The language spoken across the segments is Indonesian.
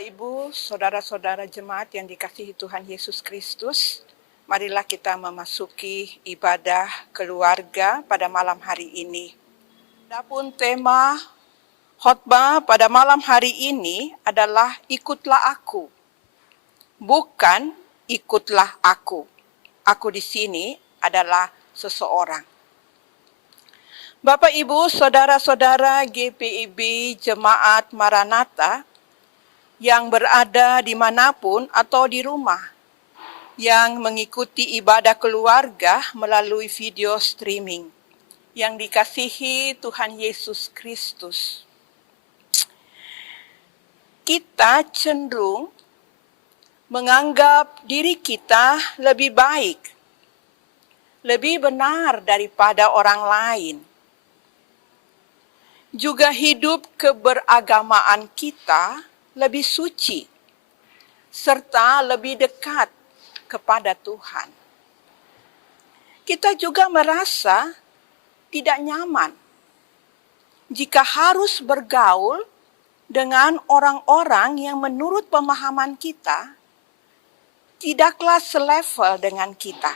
Bapak Ibu, saudara-saudara jemaat yang dikasihi Tuhan Yesus Kristus, marilah kita memasuki ibadah keluarga pada malam hari ini. Adapun tema khotbah pada malam hari ini adalah ikutlah aku, bukan ikutlah aku. Aku di sini adalah seseorang. Bapak Ibu, saudara-saudara GPIB Jemaat Maranatha yang berada dimanapun atau di rumah, yang mengikuti ibadah keluarga melalui video streaming, yang dikasihi Tuhan Yesus Kristus. Kita cenderung menganggap diri kita lebih baik, lebih benar daripada orang lain. Juga hidup keberagamaan kita lebih suci, serta lebih dekat kepada Tuhan. Kita juga merasa tidak nyaman jika harus bergaul dengan orang-orang yang menurut pemahaman kita tidaklah selevel dengan kita.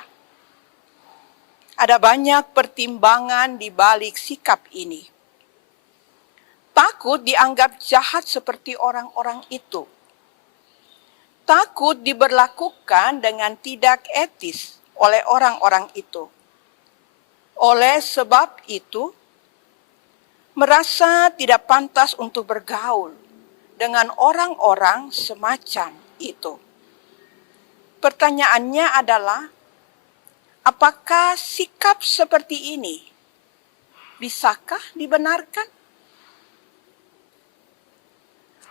Ada banyak pertimbangan di balik sikap ini. Takut dianggap jahat seperti orang-orang itu. Takut diberlakukan dengan tidak etis oleh orang-orang itu. Oleh sebab itu, merasa tidak pantas untuk bergaul dengan orang-orang semacam itu. Pertanyaannya adalah, apakah sikap seperti ini bisakah dibenarkan?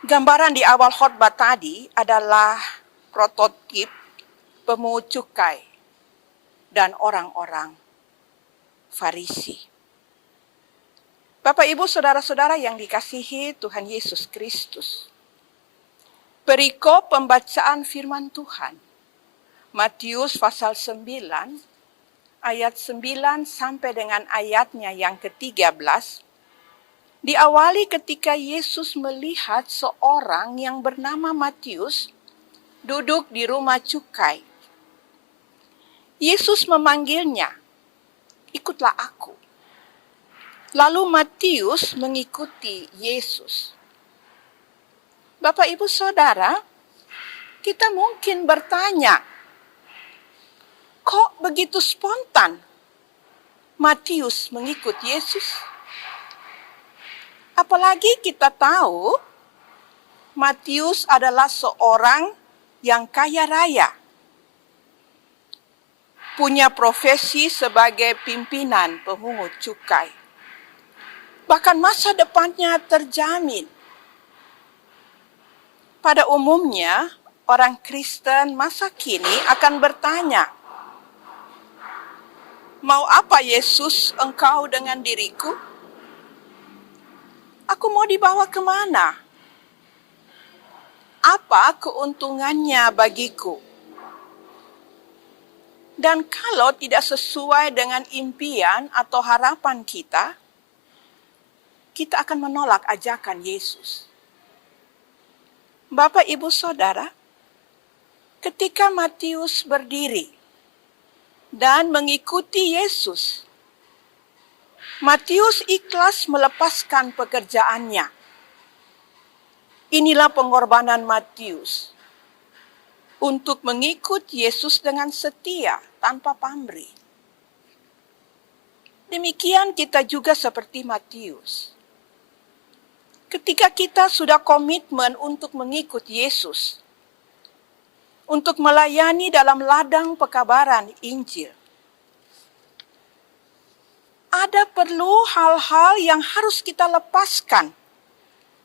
Gambaran di awal khotbah tadi adalah prototip pemungut cukai dan orang-orang Farisi. Bapak, Ibu, saudara-saudara yang dikasihi Tuhan Yesus Kristus. Perikop pembacaan firman Tuhan, Matius pasal 9, ayat 9 sampai dengan ayatnya yang ke-13, diawali ketika Yesus melihat seorang yang bernama Matius duduk di rumah cukai. Yesus memanggilnya, "Ikutlah aku." Lalu Matius mengikuti Yesus. Bapak, Ibu, Saudara, kita mungkin bertanya, kok begitu spontan Matius mengikut Yesus? Apalagi kita tahu Matius adalah seorang yang kaya raya, punya profesi sebagai pimpinan pemungut cukai. Bahkan masa depannya terjamin. Pada umumnya, orang Kristen masa kini akan bertanya, "Mau apa Yesus engkau dengan diriku? Aku mau dibawa kemana? Apa keuntungannya bagiku?" Dan kalau tidak sesuai dengan impian atau harapan kita, kita akan menolak ajakan Yesus. Bapak, Ibu, Saudara, ketika Matius berdiri dan mengikuti Yesus, Matius ikhlas melepaskan pekerjaannya. Inilah pengorbanan Matius untuk mengikut Yesus dengan setia tanpa pamrih. Demikian kita juga seperti Matius. Ketika kita sudah komitmen untuk mengikut Yesus, untuk melayani dalam ladang pekabaran Injil, ada perlu hal-hal yang harus kita lepaskan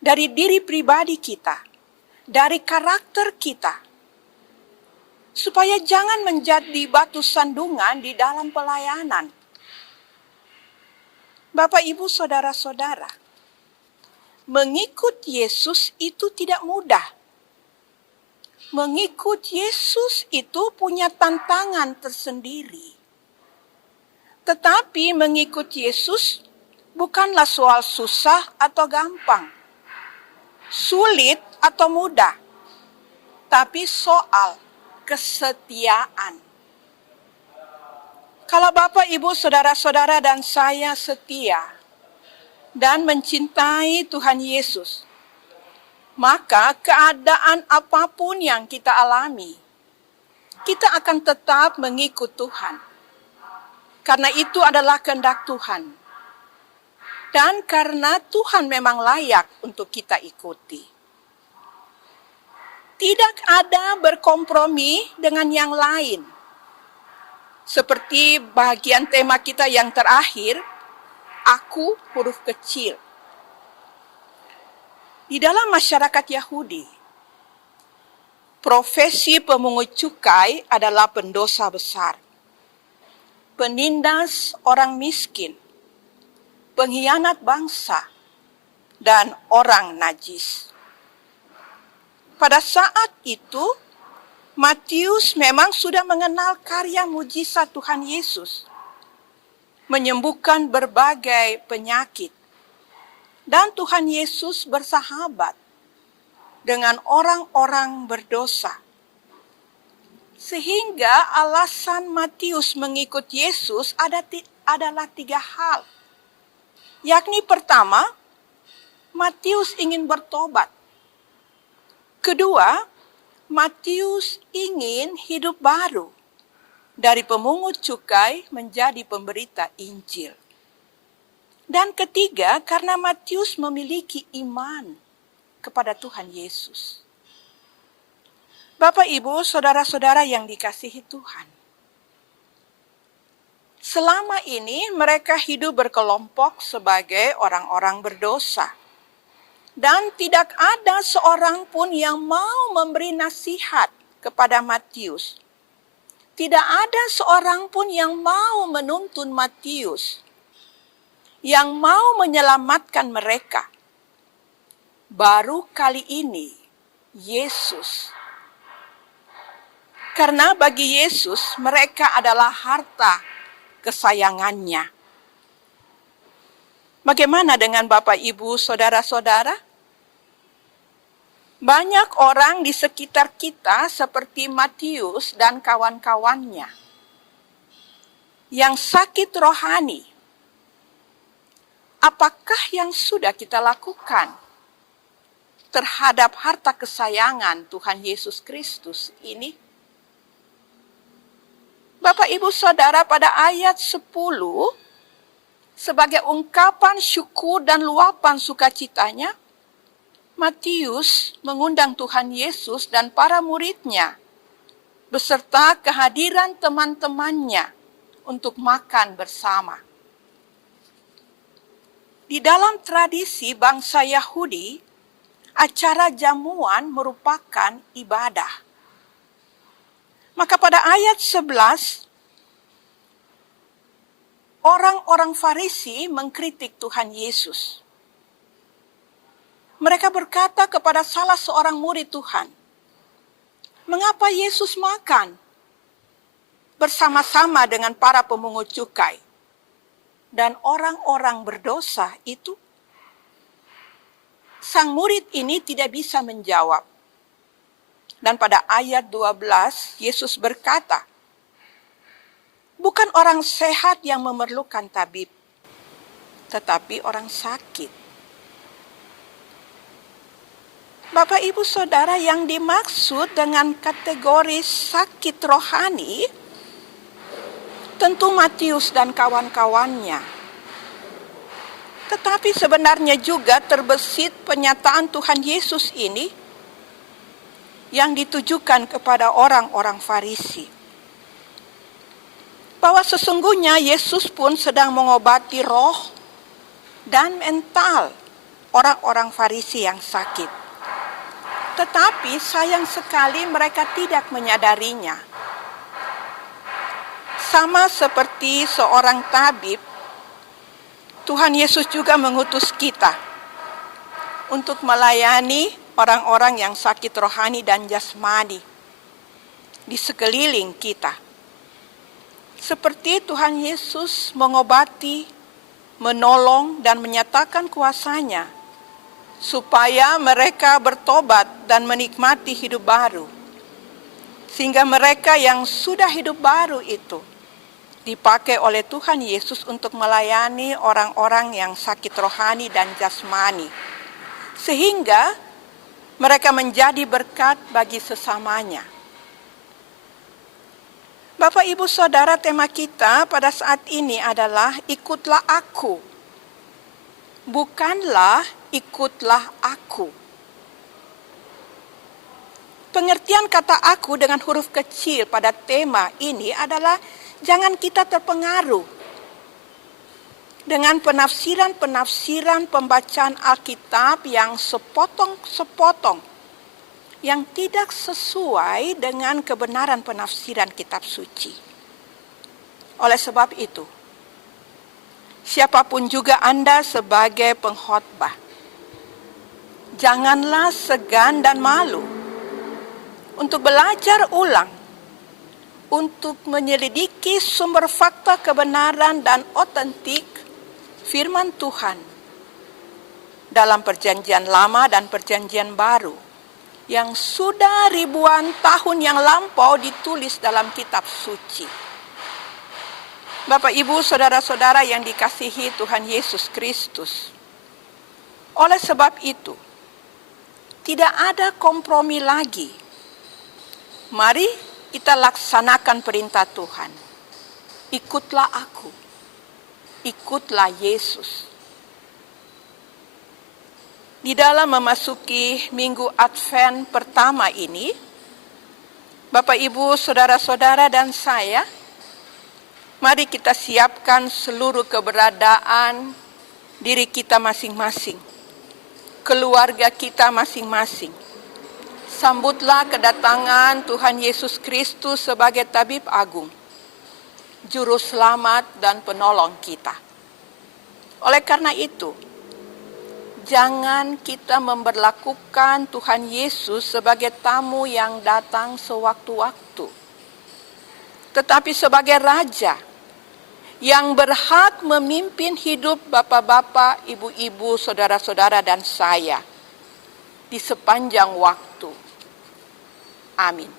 dari diri pribadi kita, dari karakter kita, supaya jangan menjadi batu sandungan di dalam pelayanan. Bapak, Ibu, saudara-saudara, mengikut Yesus itu tidak mudah. Mengikut Yesus itu punya tantangan tersendiri. Tetapi mengikut Yesus bukanlah soal susah atau gampang, sulit atau mudah. tapi soal kesetiaan. Kalau Bapak, Ibu, saudara-saudara dan saya setia dan mencintai Tuhan Yesus, maka keadaan apapun yang kita alami, kita akan tetap mengikut Tuhan. Karena itu adalah kehendak Tuhan. Dan karena Tuhan memang layak untuk kita ikuti. Tidak ada berkompromi dengan yang lain. Seperti bagian tema kita yang terakhir, aku huruf kecil. Di dalam masyarakat Yahudi, profesi pemungut cukai adalah pendosa besar, penindas orang miskin, pengkhianat bangsa, dan orang najis. Pada saat itu, Matius memang sudah mengenal karya mujizat Tuhan Yesus, menyembuhkan berbagai penyakit, dan Tuhan Yesus bersahabat dengan orang-orang berdosa. Sehingga alasan Matius mengikut Yesus adalah 3 hal. Yakni pertama, Matius ingin bertobat. Kedua, Matius ingin hidup baru dari pemungut cukai menjadi pemberita Injil. Dan ketiga, karena Matius memiliki iman kepada Tuhan Yesus. Bapak, Ibu, saudara-saudara yang dikasihi Tuhan. Selama ini mereka hidup berkelompok sebagai orang-orang berdosa. Dan tidak ada seorang pun yang mau memberi nasihat kepada Matius. Tidak ada seorang pun yang mau menuntun Matius, yang mau menyelamatkan mereka. Baru kali ini, Yesus. Karena bagi Yesus, mereka adalah harta kesayangannya. Bagaimana dengan Bapak, Ibu, saudara-saudara? Banyak orang di sekitar kita seperti Matius dan kawan-kawannya yang sakit rohani. Apakah yang sudah kita lakukan terhadap harta kesayangan Tuhan Yesus Kristus ini? Bapak, Ibu, Saudara, pada ayat 10, sebagai ungkapan syukur dan luapan sukacitanya, Matius mengundang Tuhan Yesus dan para muridnya beserta kehadiran teman-temannya untuk makan bersama. Di dalam tradisi bangsa Yahudi, acara jamuan merupakan ibadah. Maka pada ayat 11, orang-orang Farisi mengkritik Tuhan Yesus. Mereka berkata kepada salah seorang murid Tuhan, "Mengapa Yesus makan bersama-sama dengan para pemungut cukai dan orang-orang berdosa itu?" Sang murid ini tidak bisa menjawab. Dan pada ayat 12, Yesus berkata, "Bukan orang sehat yang memerlukan tabib, tetapi orang sakit." Bapak, Ibu, Saudara, yang dimaksud dengan kategori sakit rohani tentu Matius dan kawan-kawannya. Tetapi sebenarnya juga terbesit pernyataan Tuhan Yesus ini yang ditujukan kepada orang-orang Farisi. Bahwa sesungguhnya Yesus pun sedang mengobati roh dan mental orang-orang Farisi yang sakit. Tetapi sayang sekali mereka tidak menyadarinya. Sama seperti seorang tabib, Tuhan Yesus juga mengutus kita untuk melayani orang-orang yang sakit rohani dan jasmani di sekeliling kita. Seperti Tuhan Yesus mengobati, menolong, dan menyatakan kuasa-Nya supaya mereka bertobat dan menikmati hidup baru. Sehingga mereka yang sudah hidup baru itu dipakai oleh Tuhan Yesus untuk melayani orang-orang yang sakit rohani dan jasmani. Sehingga mereka menjadi berkat bagi sesamanya. Bapak, Ibu, Saudara, tema kita pada saat ini adalah ikutlah aku. Bukanlah ikutlah aku. Pengertian kata aku dengan huruf kecil pada tema ini adalah jangan kita terpengaruh dengan penafsiran-penafsiran pembacaan Alkitab yang sepotong-sepotong, yang tidak sesuai dengan kebenaran penafsiran kitab suci. Oleh sebab itu, siapapun juga Anda sebagai pengkhotbah, janganlah segan dan malu untuk belajar ulang, untuk menyelidiki sumber fakta kebenaran dan otentik firman Tuhan dalam Perjanjian Lama dan Perjanjian Baru yang sudah ribuan tahun yang lampau ditulis dalam kitab suci. Bapak, Ibu, Saudara-saudara yang dikasihi Tuhan Yesus Kristus, oleh sebab itu, tidak ada kompromi lagi. Mari kita laksanakan perintah Tuhan. Ikutlah aku. Ikutlah Yesus. Di dalam memasuki minggu Advent pertama ini, Bapak, Ibu, Saudara-saudara dan saya, mari kita siapkan seluruh keberadaan diri kita masing-masing, keluarga kita masing-masing. Sambutlah kedatangan Tuhan Yesus Kristus sebagai Tabib Agung, Juru Selamat dan Penolong kita. Oleh karena itu, jangan kita memperlakukan Tuhan Yesus sebagai tamu yang datang sewaktu-waktu, tetapi sebagai Raja yang berhak memimpin hidup bapak-bapak, ibu-ibu, saudara-saudara, dan saya di sepanjang waktu. Amin.